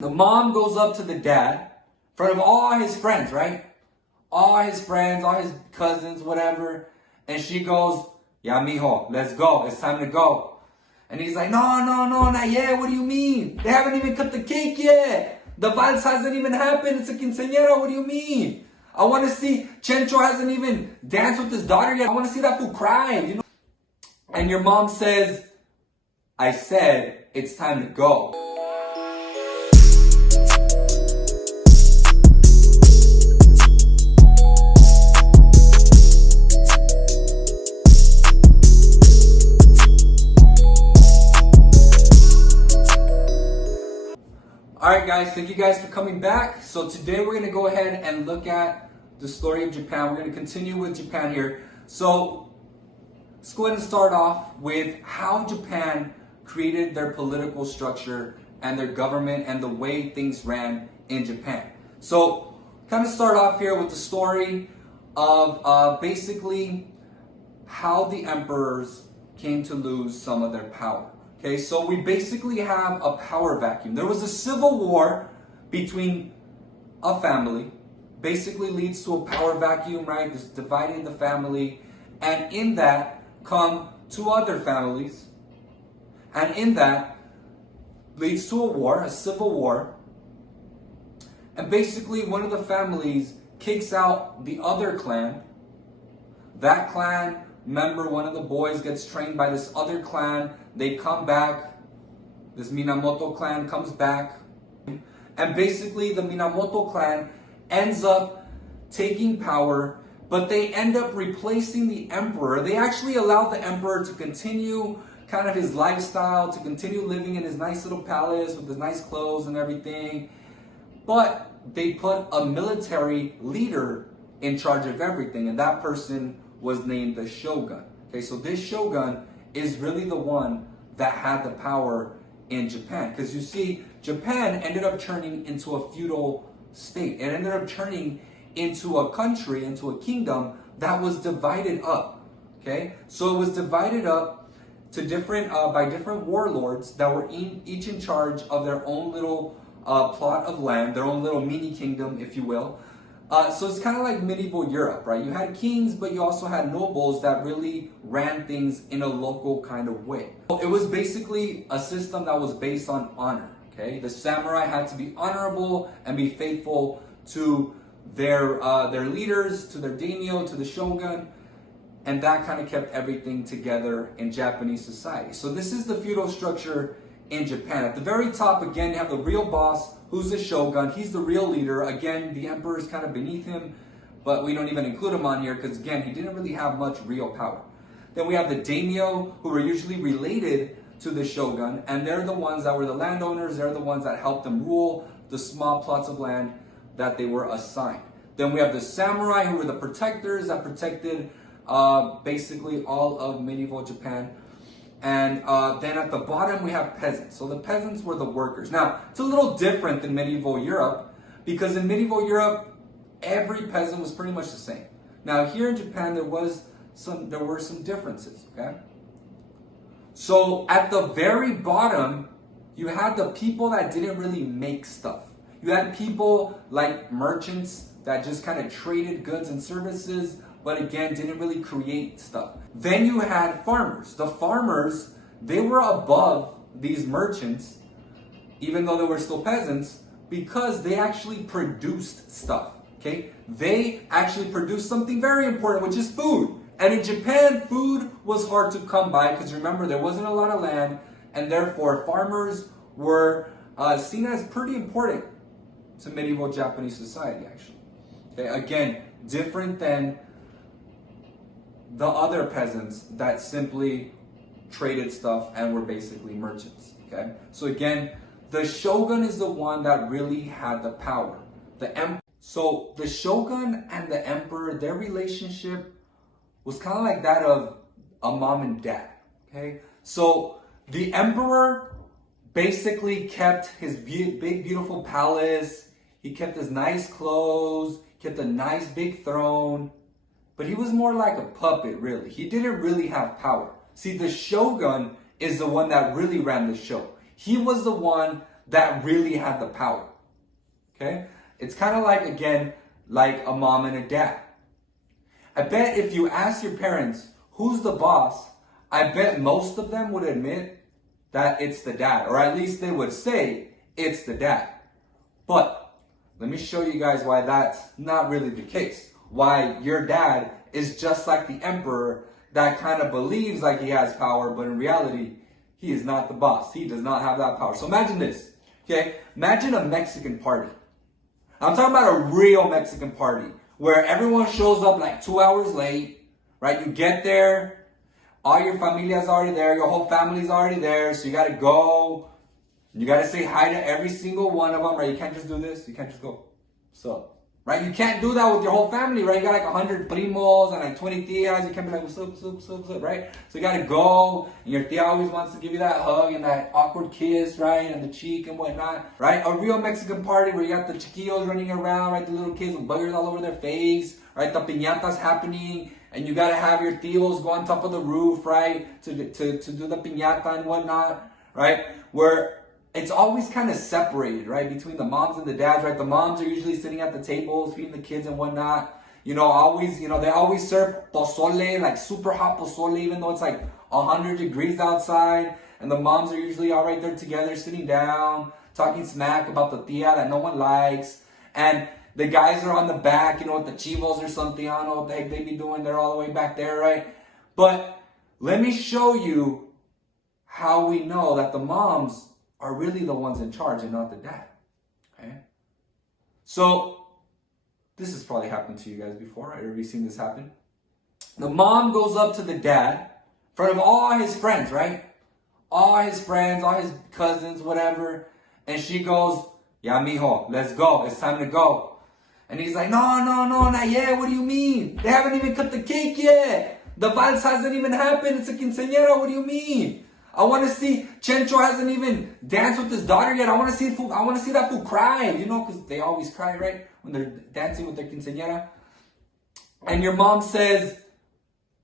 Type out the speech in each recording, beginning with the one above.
The mom goes up to the dad in front of all his friends, right? All his friends, all his cousins, whatever. And she goes, "Ya mijo, let's go. It's time to go." And he's like, "No, not yet. What do you mean? They haven't even cut the cake yet. The vals hasn't even happened. It's a quinceañera. What do you mean? I want to see, Chencho hasn't even danced with his daughter yet. I want to see that fool cry, you know?" And your mom says, "I said it's time to go." Alright guys, thank you guys for coming back. So today we're going to go ahead and look at the story of Japan. We're going to continue with Japan here. So let's go ahead and start off with how Japan created their political structure and their government and the way things ran in Japan. So kind of start off here with the story of basically how the emperors came to lose some of their power. Okay, so we basically have a power vacuum. There was a civil war between a family, basically leads to a power vacuum, right? This dividing the family, and in that come two other families, and in that leads to a war, a civil war, and basically one of the families kicks out the other clan. That clan member, one of the boys, gets trained by this other clan. They come back. This Minamoto clan comes back. And basically the Minamoto clan ends up taking power, but they end up replacing the emperor. They actually allow the emperor to continue kind of his lifestyle, to continue living in his nice little palace with his nice clothes and everything. But they put a military leader in charge of everything, and that person was named the Shogun. Okay, so this Shogun is really the one that had the power in Japan. Because you see, Japan ended up turning into a feudal state. It ended up turning into a country, into a kingdom that was divided up. Okay, so it was divided up to different by different warlords that were each in charge of their own little plot of land, their own little mini kingdom, if you will. So it's kind of like medieval Europe, right? You had kings, but you also had nobles that really ran things in a local kind of way. It was basically a system that was based on honor, okay? The samurai had to be honorable and be faithful to their leaders, to their daimyo, to the shogun, and that kind of kept everything together in Japanese society. So this is the feudal structure in Japan. At the very top, again, you have the real boss, who's the shogun. He's the real leader. Again, the emperor is kind of beneath him, but we don't even include him on here because, again, he didn't really have much real power. Then we have the daimyo, who were usually related to the shogun, and they're the ones that were the landowners. They're the ones that helped them rule the small plots of land that they were assigned. Then we have the samurai, who were the protectors that protected basically all of medieval Japan. And then at the bottom we have peasants. So the peasants were the workers. Now, it's a little different than medieval Europe, because in medieval Europe, every peasant was pretty much the same. Now here in Japan, there were some differences, okay? So at the very bottom, you had the people that didn't really make stuff. You had people like merchants that just kind of traded goods and services, but again, didn't really create stuff. Then you had farmers. The farmers, they were above these merchants, even though they were still peasants, because they actually produced stuff, okay? They actually produced something very important, which is food. And in Japan, food was hard to come by, because remember, there wasn't a lot of land, and therefore farmers were seen as pretty important to medieval Japanese society, actually. Okay? Again, different than the other peasants that simply traded stuff and were basically merchants, okay? So again, the shogun is the one that really had the power. So the shogun and the emperor, their relationship was kind of like that of a mom and dad, okay? So the emperor basically kept his big, beautiful palace. He kept his nice clothes, kept a nice big throne. But he was more like a puppet, really. He didn't really have power. See, the shogun is the one that really ran the show. He was the one that really had the power. Okay? It's kind of like, again, like a mom and a dad. I bet if you ask your parents, who's the boss, I bet most of them would admit that it's the dad. Or at least they would say it's the dad. But let me show you guys why that's not really the case. Why your dad is just like the emperor that kind of believes like he has power, but in reality, he is not the boss. He does not have that power. So imagine this, okay? Imagine a Mexican party. I'm talking about a real Mexican party where everyone shows up like 2 hours late, right? You get there, all your familia's already there, your whole family's already there, so you gotta go. You gotta say hi to every single one of them, right? You can't just do this. You can't just go, so, right? You can't do that with your whole family, right? You got like 100 primos and like 20 tias. You can't be like, what's up, right? So you gotta go, and your tia always wants to give you that hug and that awkward kiss, right? And the cheek and whatnot, right? A real Mexican party where you got the chiquillos running around, right? The little kids with buggers all over their face, right? The piñata's happening, and you gotta have your tios go on top of the roof, right? To do the piñata and whatnot, right? Where it's always kind of separated, right? Between the moms and the dads, right? The moms are usually sitting at the tables, feeding the kids and whatnot. They always serve pozole, like super hot pozole, even though it's like 100 degrees outside. And the moms are usually all right there together, sitting down, talking smack about the tia that no one likes. And the guys are on the back, with the chivos or something. I don't know what the heck they be doing. They're all the way back there, right? But let me show you how we know that the moms are really the ones in charge and not the dad. Okay? So, this has probably happened to you guys before, right? Have you seen this happen? The mom goes up to the dad in front of all his friends, right? All his friends, all his cousins, whatever. And she goes, "Ya, mijo, let's go. It's time to go." And he's like, no, not yet. What do you mean? They haven't even cut the cake yet. The vals hasn't even happened. It's a quinceañera. What do you mean? I want to see, Chencho hasn't even danced with his daughter yet. I want to see that fool cry, because they always cry, right? When they're dancing with their quinceañera. And your mom says,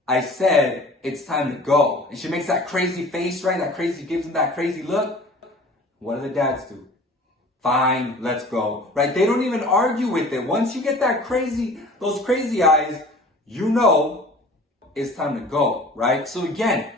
"I said it's time to go." And she makes that crazy face, right? Gives him that crazy look. What do the dads do? Fine, let's go, right? They don't even argue with it. Once you get those crazy eyes, it's time to go, right? So again,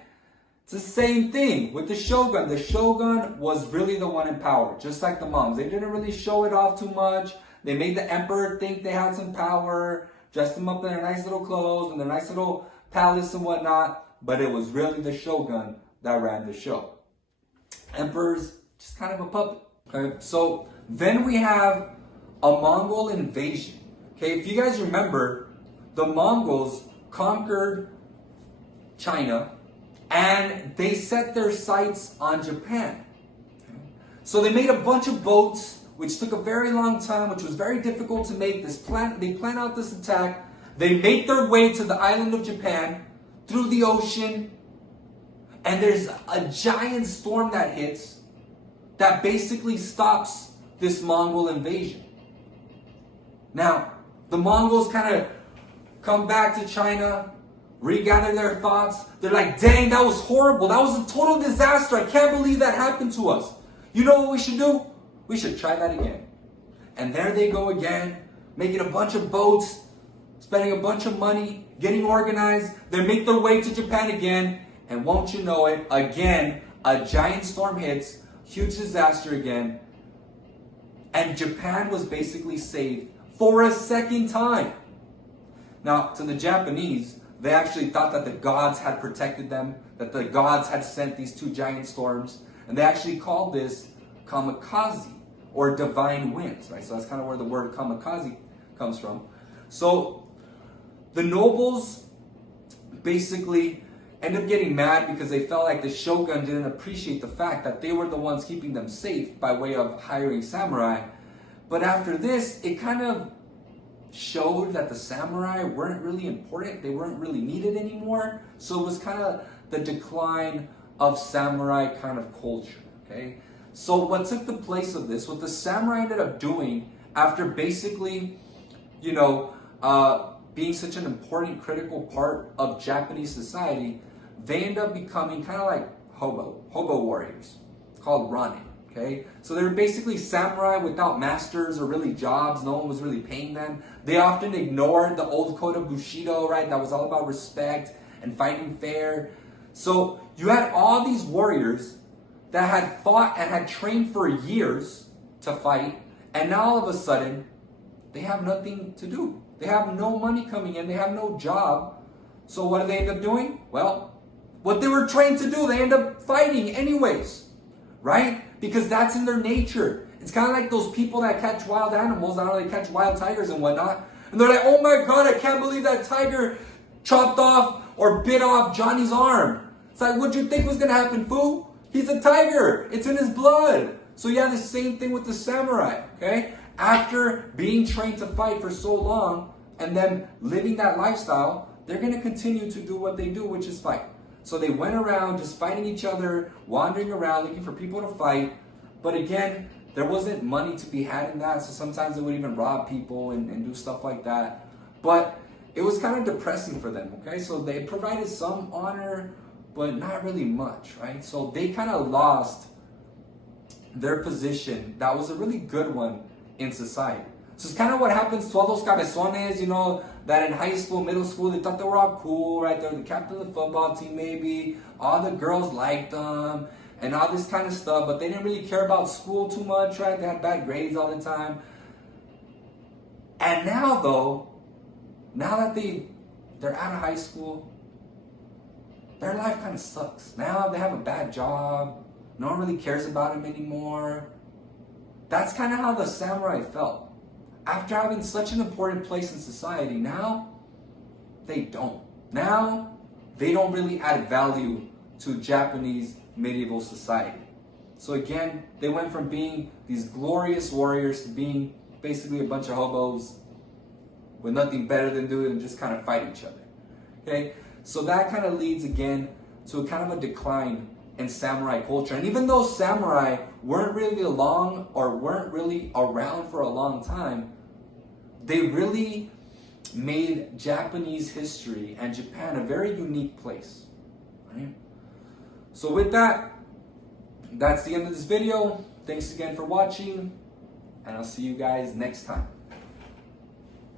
it's the same thing with the Shogun. The Shogun was really the one in power, just like the moms. They didn't really show it off too much. They made the emperor think they had some power, dressed them up in their nice little clothes and their nice little palace and whatnot, but it was really the Shogun that ran the show. Emperor's just kind of a puppet. Okay, so then we have a Mongol invasion. Okay, if you guys remember, the Mongols conquered China, and they set their sights on Japan. So they made a bunch of boats, which took a very long time, which was very difficult to make. They plan out this attack. They make their way to the island of Japan through the ocean, and there's a giant storm that hits that basically stops this Mongol invasion. Now, the Mongols kind of come back to China, regather their thoughts. They're like, dang, that was horrible. That was a total disaster. I can't believe that happened to us. You know what we should do? We should try that again. And there they go again, making a bunch of boats, spending a bunch of money, getting organized. They make their way to Japan again. And won't you know it, again, a giant storm hits, huge disaster again. And Japan was basically saved for a second time. Now, to the Japanese, they actually thought that the gods had protected them, that the gods had sent these two giant storms, and they actually called this kamikaze, or divine winds, right? So that's kind of where the word kamikaze comes from. So the nobles basically end up getting mad because they felt like the shogun didn't appreciate the fact that they were the ones keeping them safe by way of hiring samurai. But after this, it kind of showed that the samurai weren't really important. They weren't really needed anymore. So it was kind of the decline of samurai kind of culture, okay? So what took the place of this, what the samurai ended up doing after basically, being such an important, critical part of Japanese society, they end up becoming kind of like hobo warriors called Ronin, Okay, so they were basically samurai without masters or really jobs. No one was really paying them. They often ignored the old code of Bushido, right? That was all about respect and fighting fair. So you had all these warriors that had fought and had trained for years to fight, and now all of a sudden they have nothing to do. They have no money coming in. They have no job. So what do they end up doing? Well, what they were trained to do, they end up fighting anyways, right? Because that's in their nature. It's kind of like those people that catch wild animals. I don't know, they catch wild tigers and whatnot. And they're like, oh my God, I can't believe that tiger chopped off or bit off Johnny's arm. It's like, what'd you think was going to happen, fool? He's a tiger. It's in his blood. So yeah, the same thing with the samurai, okay? After being trained to fight for so long and then living that lifestyle, they're going to continue to do what they do, which is fight. So they went around just fighting each other, wandering around, looking for people to fight. But again, there wasn't money to be had in that. So sometimes they would even rob people and do stuff like that. But it was kind of depressing for them, okay? So they provided some honor, but not really much, right? So they kind of lost their position. That was a really good one in society. So it's kind of what happens to all those cabezones, you know, that in high school, middle school, they thought they were all cool, right? They were the captain of the football team, maybe. All the girls liked them and all this kind of stuff, but they didn't really care about school too much, right? They had bad grades all the time. And now, though, now that they're out of high school, their life kind of sucks. Now they have a bad job. No one really cares about them anymore. That's kind of how the samurai felt. After having such an important place in society, now they don't. Now they don't really add value to Japanese medieval society. So again, they went from being these glorious warriors to being basically a bunch of hobos with nothing better than do than just kind of fight each other. Okay, so that kind of leads again to a kind of a decline in samurai culture. And even though samurai weren't really around for a long time, they really made Japanese history and Japan a very unique place. Right? So with that, that's the end of this video. Thanks again for watching, and I'll see you guys next time.